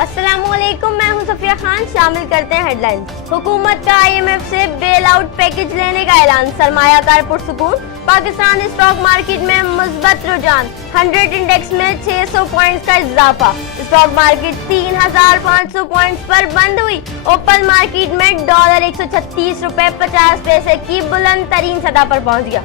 अस्सलाम वालेकुम, मैं हूं सफिया खान। शामिल करते हैं हेडलाइंस। हुकूमत का IMF से बेल आउट पैकेज लेने का ऐलान, सरमायाकार पुरसुकून। पाकिस्तान स्टॉक मार्केट में मुस्बत रुझान, 100 इंडेक्स में 600 पॉइंट्स का इजाफा। स्टॉक मार्केट 3500 पॉइंट्स पर बंद हुई। ओपन मार्केट में डॉलर 136 रुपए 50 पैसे की बुलंद तरीन सतह पर पहुंच गया।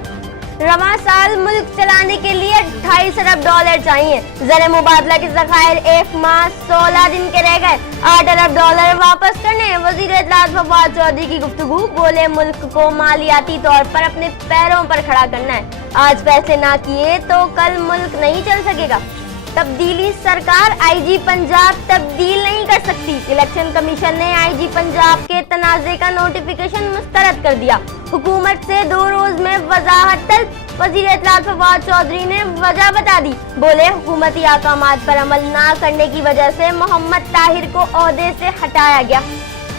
रवां साल मुल्क चलाने के लिए 28 अरब डॉलर चाहिए। ज़र मुबादला के ज़खायर एक माह 16 दिन के रह गए। 8 अरब डॉलर वापस करने वज़ीर इत्तलात फवाद चौधरी की गुफ्तगू, बोले मुल्क को मालियाती तौर पर अपने पैरों पर खड़ा करना है। आज फैसले ना किए तो कल मुल्क नहीं चल सकेगा। तब्दीली सरकार, IG पंजाब तब्दील नहीं कर सकती। इलेक्शन कमीशन ने IG पंजाब के तनाज़े का नोटिफिकेशन मुस्तरद कर दिया। हुकूमत से 2 रोज में वजाहत तलब। वज़ीर इत्तलात फवाद चौधरी ने वजह बता दी, बोले हुकूमती अहकामात पर अमल ना करने की वजह से मोहम्मद ताहिर को ओहदे से हटाया गया।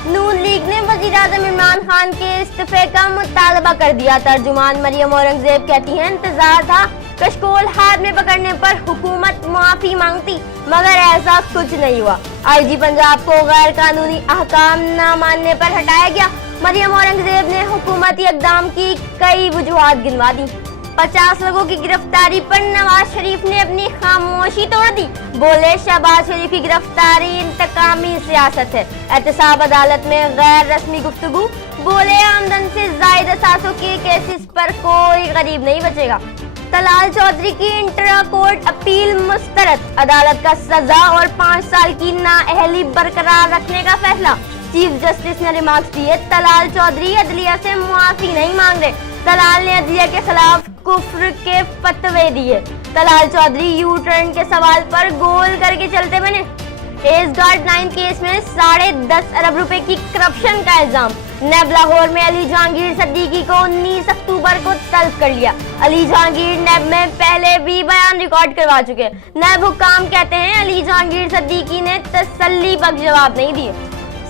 नून लीग ने वज़ीर आज़म इमरान खान के इस्तीफे का मुतालबा कर दिया। तर्जुमान मरियम औरंगजेब कहती हैं, इंतजार था कशकोल हाथ में पकड़ने पर हुकूमत माफी मांगती, मगर ऐसा कुछ नहीं हुआ। IG पंजाब को गैर कानूनी अहकाम न मानने पर हटाया गया। मरियम औरंगजेब ने हुकूमती इक़दाम की कई वजूहात गिनवा दी। 50 लोगों की गिरफ्तारी पर नवाज शरीफ ने अपनी खामोशी तोड़ दी, बोले शहबाज शरीफ की गिरफ्तारी इंतकामी सियासत है। एहतसाब अदालत में गैर रस्मी गुफ्तगू, बोले आमदन से ज़ायद असासों के केसेस पर कोई गरीब नहीं बचेगा। तलाल चौधरी की इंट्रा कोर्ट अपील मुस्तरद, अदालत का सजा और 5 साल की नाअहली बरकरार रखने का फैसला। चीफ जस्टिस ने रिमार्क्स दिए, तलाल चौधरी अदलिया से मुआफी नहीं मांग रहे। तलाल ने अदलिया के खिलाफ कुफ्र के फतवे दिए। तलाल चौधरी यू टर्न के सवाल पर गोल करके चलते बने। एज गार्ड 9 केस में 10.5 अरब रुपए की करप्शन का इल्जाम। नैब लाहौर में अली जहांगीर सिद्दीकी को 19 अक्टूबर को तलब कर लिया। अली जहांगीर नैब में पहले भी बयान रिकॉर्ड करवा चुके। नैब हुक्काम कहते हैं अली जहांगीर सिद्दीकी ने तसल्ली बख्श जवाब नहीं दिए।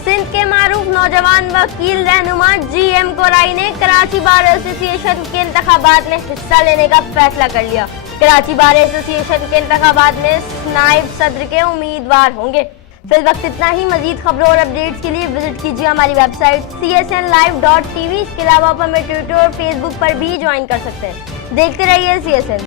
सिंध के मारूफ नौजवान वकील रहनुमा GM कोराई ने कराची बार एसोसिएशन के इंतखाबात में हिस्सा लेने का फैसला कर लिया। कराची बार एसोसिएशन के इंतखाबात में नायब सदर के उम्मीदवार होंगे। फिल वक्त इतना ही। मजीद खबरों और अपडेट्स के लिए विजिट कीजिए हमारी वेबसाइट csnlive.tv। इसके अलावा आप हमें ट्विटर और फेसबुक पर भी ज्वाइन कर सकते हैं। देखते रहिए CSN।